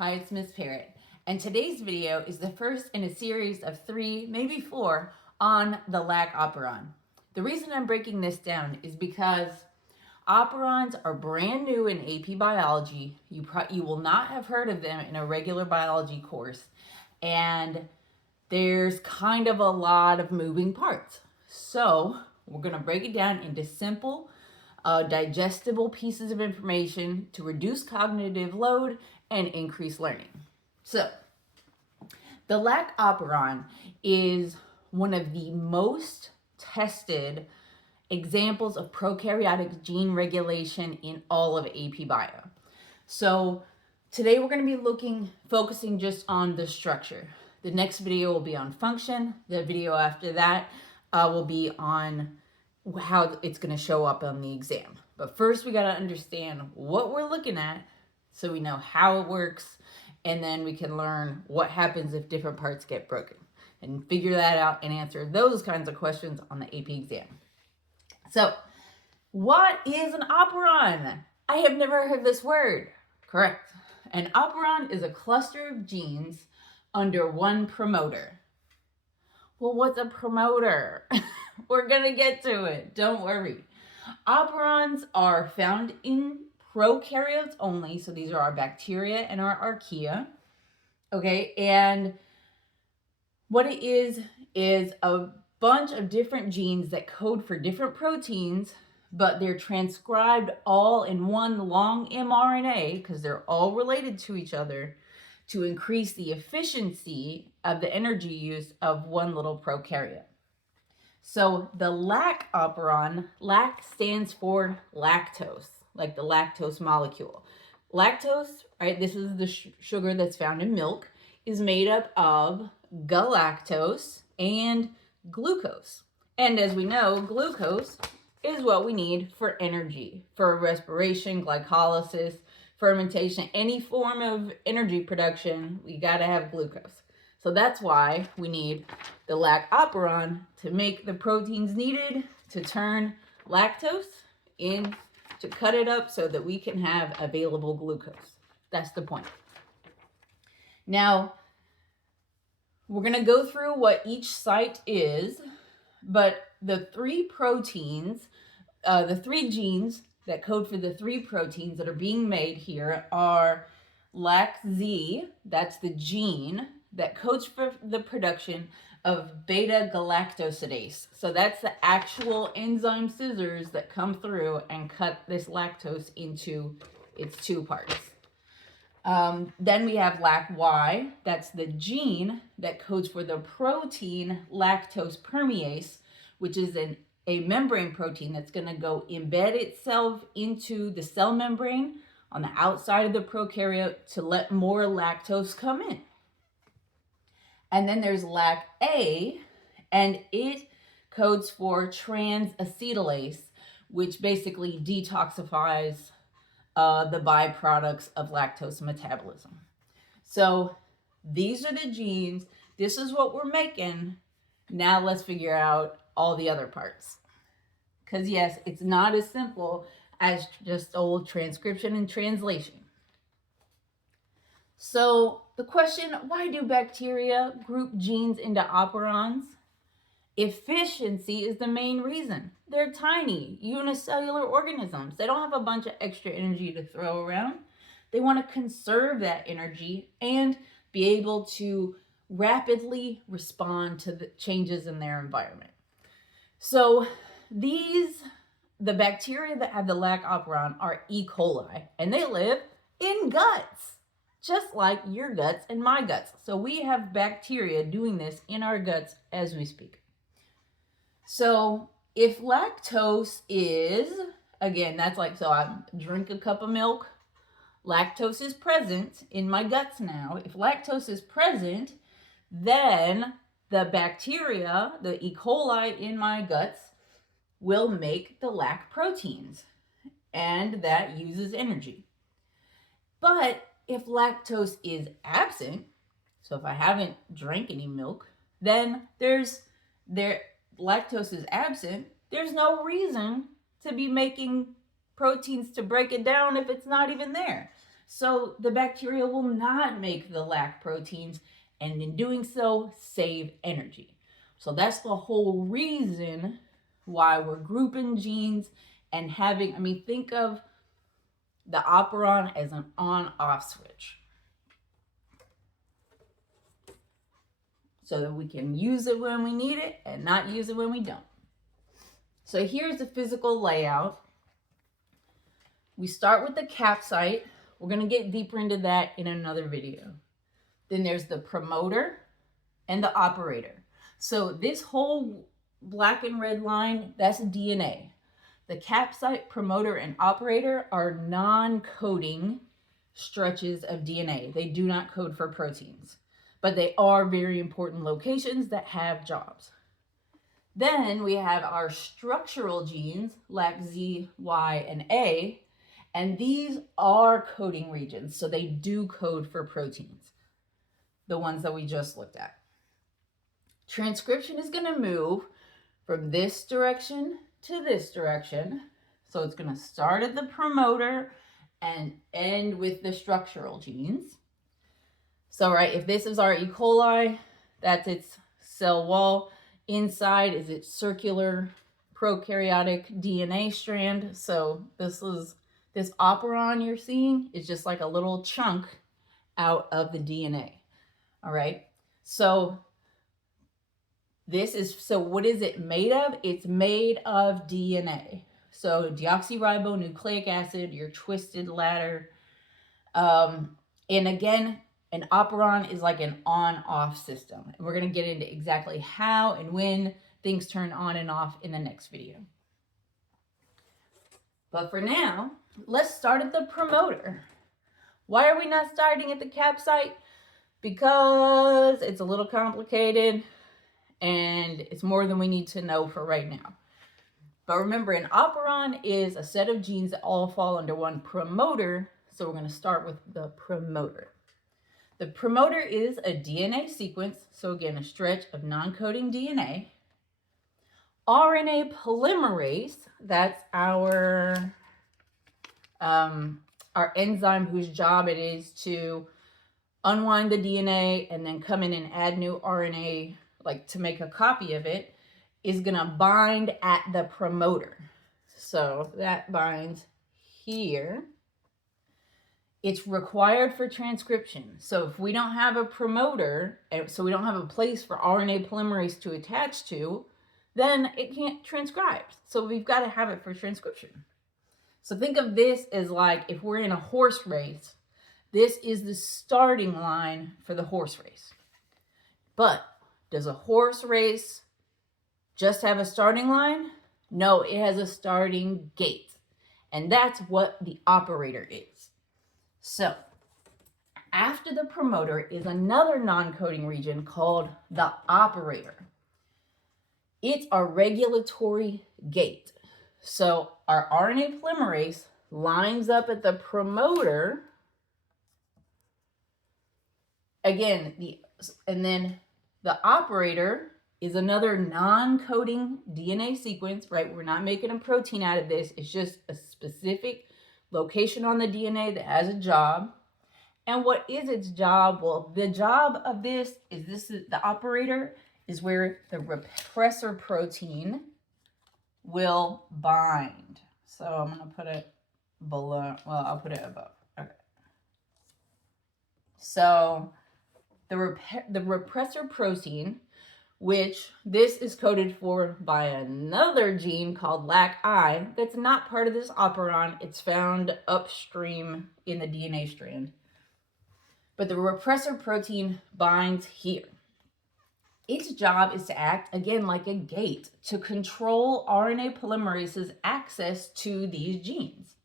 Hi, it's Miss Parrot, and today's video is the first in a series of 3, maybe 4, on the Lac Operon. The reason I'm breaking this down is because operons are brand new in AP biology. You will not have heard of them in a regular biology course, and there's kind of a lot of moving parts. So we're going to break it down into simple, digestible pieces of information to reduce cognitive load and increase learning. So, the Lac Operon is one of the most tested examples of prokaryotic gene regulation in all of AP Bio. So, today we're going to be focusing just on the structure. The next video will be on function. The video after that will be on how it's going to show up on the exam. But first we got to understand what we're looking at so we know how it works, and then we can learn what happens if different parts get broken and figure that out and answer those kinds of questions on the AP exam. So, what is an operon? I have never heard this word. Correct. An operon is a cluster of genes under one promoter. Well, what's a promoter? We're going to get to it. Don't worry. Operons are found in prokaryotes only. So these are our bacteria and our archaea. Okay. And what it is a bunch of different genes that code for different proteins, but they're transcribed all in one long mRNA because they're all related to each other to increase the efficiency of the energy use of one little prokaryote. So the Lac Operon, Lac stands for lactose, like the lactose molecule. Lactose, right, this is the sugar that's found in milk, is made up of galactose and glucose. And as we know, glucose is what we need for energy, for respiration, glycolysis, fermentation, any form of energy production, we got to have glucose. So that's why we need the Lac Operon to make the proteins needed to turn lactose in, to cut it up so that we can have available glucose. That's the point. Now, we're going to go through what each site is, but the 3 proteins, the 3 genes that code for the 3 proteins that are being made here are lacZ, that's the gene that codes for the production of beta-galactosidase. So that's the actual enzyme scissors that come through and cut this lactose into its 2 parts. Then we have lacY, that's the gene that codes for the protein lactose permease, which is a membrane protein that's going to go embed itself into the cell membrane on the outside of the prokaryote to let more lactose come in. And then there's lacA, and it codes for transacetylase, which basically detoxifies the byproducts of lactose metabolism. So these are the genes. This is what we're making. Now let's figure out all the other parts. Because yes, it's not as simple as just old transcription and translation. So the question, why do bacteria group genes into operons? Efficiency is the main reason. They're tiny, unicellular organisms. They don't have a bunch of extra energy to throw around. They want to conserve that energy and be able to rapidly respond to the changes in their environment. So the bacteria that have the Lac Operon are E. coli, and they live in guts, just like your guts and my guts. So we have bacteria doing this in our guts as we speak. So if lactose is, again, that's like, so I drink a cup of milk, lactose is present in my guts now. If lactose is present, then the bacteria, the E. coli in my guts, will make the lac proteins, and that uses energy. But if lactose is absent, so if I haven't drank any milk, then lactose is absent, there's no reason to be making proteins to break it down if it's not even there. So the bacteria will not make the lac proteins, and in doing so, save energy. So that's the whole reason why we're grouping genes and having, think of the operon as an on-off switch, so that we can use it when we need it and not use it when we don't. So here's the physical layout. We start with the cap site. We're going to get deeper into that in another video. Then there's the promoter and the operator. So this whole black and red line, that's DNA. The cap site, promoter, and operator are non-coding stretches of DNA. They do not code for proteins, but they are very important locations that have jobs. Then we have our structural genes, lacZ, Y, and A, and these are coding regions, so they do code for proteins, the ones that we just looked at. Transcription is going to move from this direction to this direction. So it's going to start at the promoter and end with the structural genes. So, right, if this is our E. coli, that's its cell wall. Inside is its circular prokaryotic DNA strand. So this operon you're seeing is just like a little chunk out of the DNA. All right. So what is it made of? It's made of DNA. So deoxyribonucleic acid, your twisted ladder. And again, an operon is like an on-off system. And we're going to get into exactly how and when things turn on and off in the next video. But for now, let's start at the promoter. Why are we not starting at the cap site? Because it's a little complicated and it's more than we need to know for right now. But remember, an operon is a set of genes that all fall under one promoter. So we're going to start with the promoter. The promoter is a DNA sequence. So again, a stretch of non-coding DNA. RNA polymerase, that's our enzyme whose job it is to unwind the DNA and then come in and add new RNA, like to make a copy of it, is going to bind at the promoter. So that binds here. It's required for transcription. So if we don't have a promoter, so we don't have a place for RNA polymerase to attach to, then it can't transcribe. So we've got to have it for transcription. So think of this as like if we're in a horse race, this is the starting line for the horse race. But does a horse race just have a starting line? No, it has a starting gate. And that's what the operator is. So after the promoter is another non-coding region called the operator. It's our regulatory gate. So our RNA polymerase lines up at the promoter. Again, and then the operator is another non-coding DNA sequence, right? We're not making a protein out of this. It's just a specific location on the DNA that has a job. And what is its job? Well, the job of this is the operator is where the repressor protein will bind. So I'm going to put it below. Well, I'll put it above. Okay. So the repressor protein, which this is coded for by another gene called lacI, that's not part of this operon. It's found upstream in the DNA strand. But the repressor protein binds here. Its job is to act, again, like a gate to control RNA polymerase's access to these genes.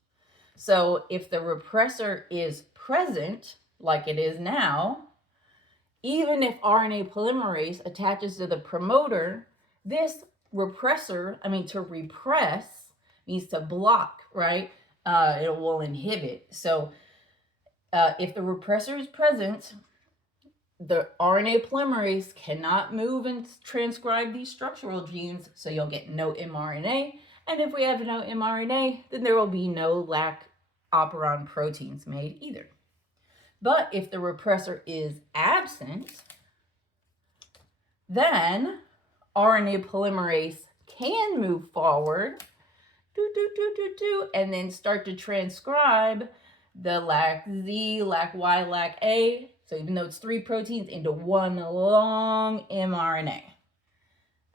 So if the repressor is present, like it is now, even if RNA polymerase attaches to the promoter, this repressor, to repress means to block, right? It will inhibit. So if the repressor is present, the RNA polymerase cannot move and transcribe these structural genes, so you'll get no mRNA. And if we have no mRNA, then there will be no Lac Operon proteins made either. But if the repressor is absent, then RNA polymerase can move forward and then start to transcribe the lacZ, lacY, lacA. So even though it's 3 proteins, into one long mRNA.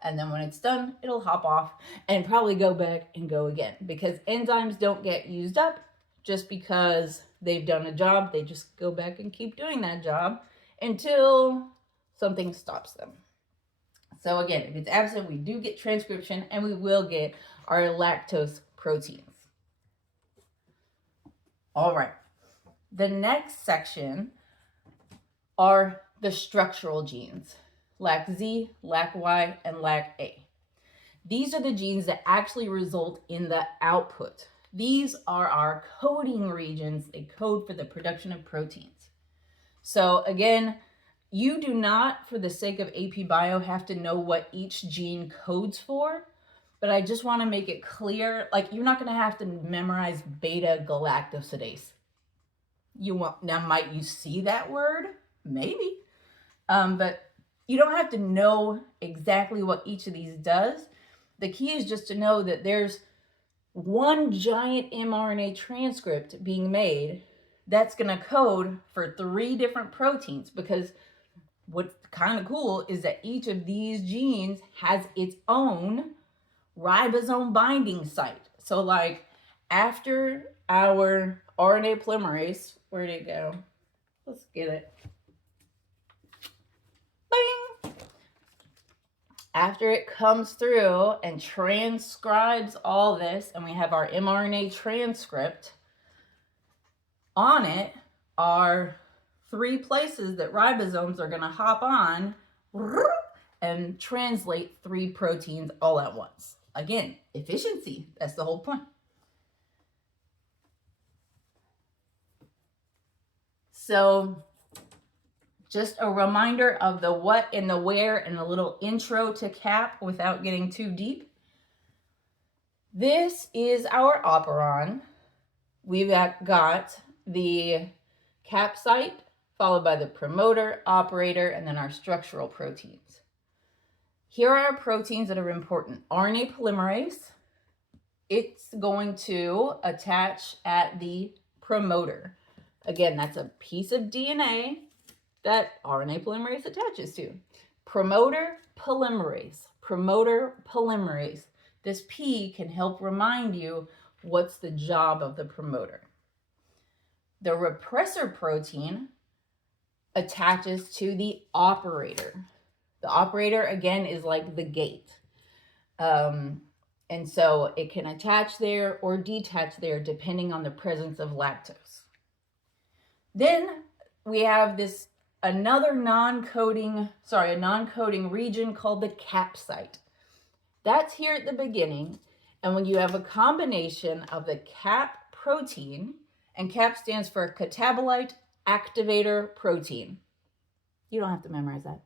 And then when it's done, it'll hop off and probably go back and go again, because enzymes don't get used up just because they've done a job. They just go back and keep doing that job until something stops them. So again, if it's absent, we do get transcription, and we will get our lactose proteins. All right. The next section are the structural genes, lacZ, lacY, and lacA. These are the genes that actually result in the output. These are our coding regions. They code for the production of proteins. So again, you do not, for the sake of AP Bio, have to know what each gene codes for, but I just want to make it clear, like, you're not going to have to memorize beta-galactosidase. Now, might you see that word? Maybe. But you don't have to know exactly what each of these does. The key is just to know that there's one giant mRNA transcript being made that's going to code for 3 different proteins, because what's kind of cool is that each of these genes has its own ribosome binding site. So like after our RNA polymerase, where'd it go? Let's get it. Bing! After it comes through and transcribes all this, and we have our mRNA transcript, on it are 3 places that ribosomes are going to hop on and translate 3 proteins all at once. Again, efficiency. That's the whole point. So just a reminder of the what and the where and a little intro to CAP without getting too deep. This is our operon. We've got the CAP site, followed by the promoter, operator, and then our structural proteins. Here are our proteins that are important. RNA polymerase, it's going to attach at the promoter. Again, that's a piece of DNA that RNA polymerase attaches to. Promoter polymerase, promoter polymerase. This P can help remind you what's the job of the promoter. The repressor protein attaches to the operator. The operator, again, is like the gate. And so it can attach there or detach there depending on the presence of lactose. Then we have a non-coding region called the CAP site. That's here at the beginning. And when you have a combination of the CAP protein, and CAP stands for catabolite activator protein. You don't have to memorize that.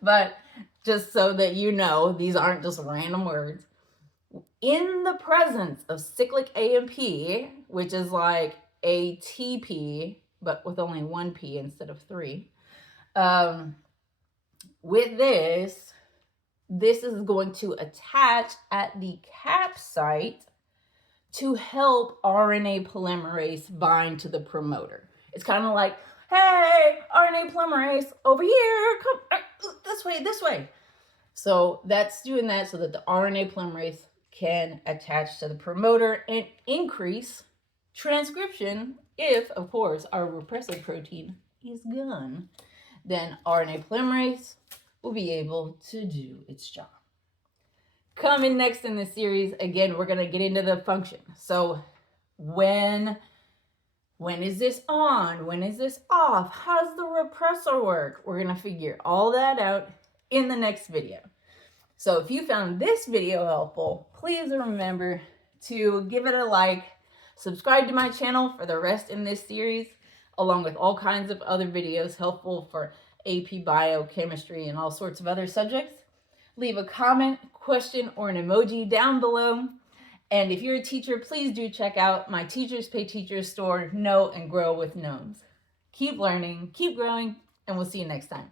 But just so that you know, these aren't just random words. In the presence of cyclic AMP, which is like ATP, but with only 1 P instead of 3, with this is going to attach at the CAP site to help RNA polymerase bind to the promoter. It's kind of like, hey, RNA polymerase, over here, come this way. So that's doing that so that the RNA polymerase can attach to the promoter and increase transcription. If, of course, our repressor protein is gone, then RNA polymerase will be able to do its job. Coming next in the series, again, we're going to get into the function. So when is this on? When is this off? How does the repressor work? We're going to figure all that out in the next video. So if you found this video helpful, please remember to give it a like, subscribe to my channel for the rest in this series, along with all kinds of other videos helpful for AP biochemistry and all sorts of other subjects. Leave a comment, question, or an emoji down below. And if you're a teacher, please do check out my Teachers Pay Teachers store, Know and Grow with Gnomes. keep learning, keep growing, and we'll see you next time.